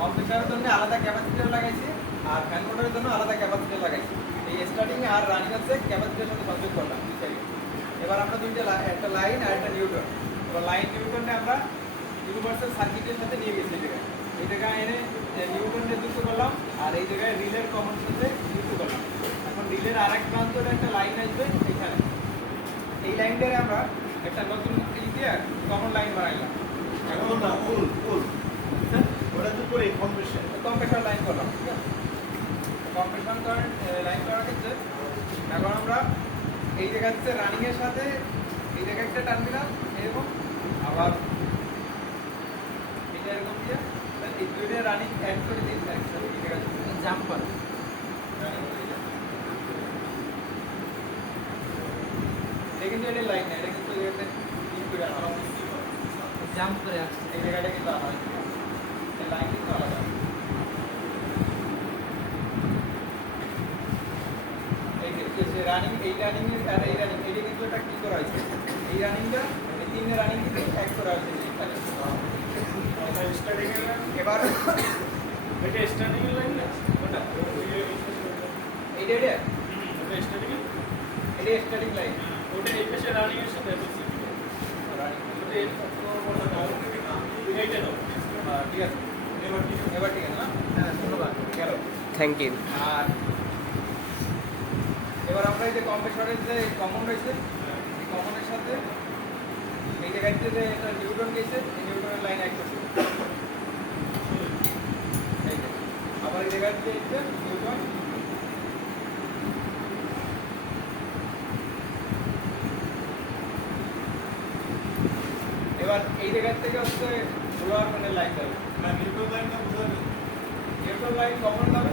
কম্প্রেসারের জন্য আলাদা ক্যাপাসিটর লাগাইছি আর ফ্যান মোটরের জন্য আলাদা ক্যাপাসিটর লাগাইছি। এই স্টার্টিং আর রানিং হচ্ছে ক্যাপাসিটরের সাথে সংযোগ করলাম দুই সাইডে। এবার আমরা একটা লাইন আর একটা নিউট্রন, এবার লাইন নিউট্রনে আমরা ইউনিভার্সাল সার্কিটের সাথে নিয়ে গেছি। এই জায়গায় এনে নিউট্রনে যুক্ত করলাম আর এই জায়গায় রিলের কমন সাথে যুক্ত করলাম। এখন রিলের আরেক প্রান্তে একটা লাইন আসবে এখানে। এই লাইনটারে আমরা একটা নতুন দিয়ে কমন লাইন বানাইলাম। এখন না ওটা তো করে কম্প্রেসর লাইন করলাম, ঠিক আছে? কম্প্রেসর লাইন করার ক্ষেত্রে এখন আমরা এই জায়গা হচ্ছে রানিং এর সাথে এই জায়গায় একটা টার্মিনাল এরকম, আবার এটা এরকম দিয়ে এই দুইটা রানিং অ্যাড করে দিই একসাথে এই জায়গা জাম্পার এটা কিন্তু এটা লাইন না, এটা কিন্তু এটাতে ইন করে আনা হয়, জাম্প করে আসছে এই জায়গাটা কিন্তু আনা হয়, এই লাইন কিন্তু আলাদা। রানিং এই রানিং আর এই রানিং এটা কিন্তু একটা কি করা হয়েছে, এই রানিংটা এই তিনটে রানিং কিন্তু এক করা হয়েছে এখানে। এবার এটা স্টার্টিং লাইন না ওটা এইটা এটা স্টার্টিং, এটা স্টার্টিং লাইন, ওটা এই পাশে রানিং এর সাথে আছে রানিং ওটা এই কোনটা দাও এইটা দাও। ঠিক আছে, এবার ঠিক আছে না? হ্যাঁ ধন্যবাদ, গেল, থ্যাংক ইউ। আর এবার আমরা এই যে কম্প্রেসরের যে কমন রয়েছে এই কমনের সাথে এই জায়গাতে যে একটা নিউট্রন গেছে এই নিউট্রনের লাইন এক করছে, এই যে আবার এই জায়গাতে একটা নিউট্রন এবার এই জায়গা থেকে হচ্ছে ব্লোয়ার প্যানেল লাইন যাবে, নিউট্রন লাইনটা বুঝাবে, নিউট্রন লাইন কমন যাবে,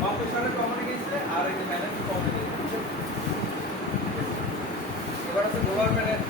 কম্প্রেসরের কমনে গেছে আর এই যে প্যানেল কমনে গেছে। এবার হচ্ছে ব্লোয়ার প্যানেল,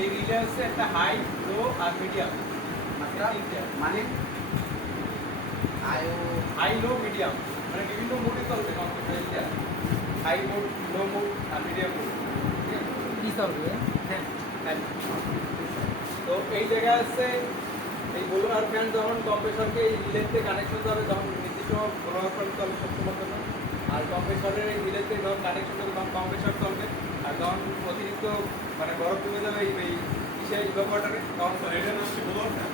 এই রিলে হচ্ছে একটা হাই, লো আর মিডিয়াম, মানে হাই লো মিডিয়াম, মানে বিভিন্ন মোডে চলবে কম্পিউটারটা, হাই মোড, লো মোড আর মিডিয়াম মোড, কি চলবে? হ্যাঁ হ্যাঁ। তো এই জায়গায় আছে এই বলুন আর ফ্যান যখন কম্প্রেসরকে এই রিলেতে কানেকশন যাবে তখন নির্দিষ্ট প্রভাব চলবে সবসময় জন্য, আর কম্প্রেসরের এই রিলেতে যখন কানেকশন যাবে তখন কম্প্রেসর চলবে, আর যখন অতিরিক্ত মানে বরফ কমে যাবে এই কিসে ইভাপোরেটরে তখন এটা হচ্ছে ব্লোয়ার ফ্যান।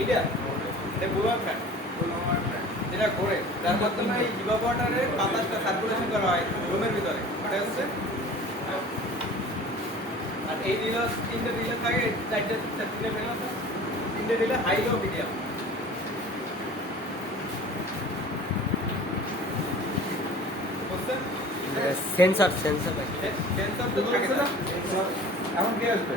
এইটা এটা ব্লোয়ার ফ্যান যেটা ঘোরে, যার মাধ্যমে এই ইভাপোরেটরের বাতাসটা সার্কুলেশন করা হয় রুমের ভিতরে, এটা হচ্ছে। আর এই রিলে তিনটে রিলে থাকে, তিনটে রিলে আছে, তিনটে relay high low medium. Sensor sensor তো থাকে না, এখন কি আসবে?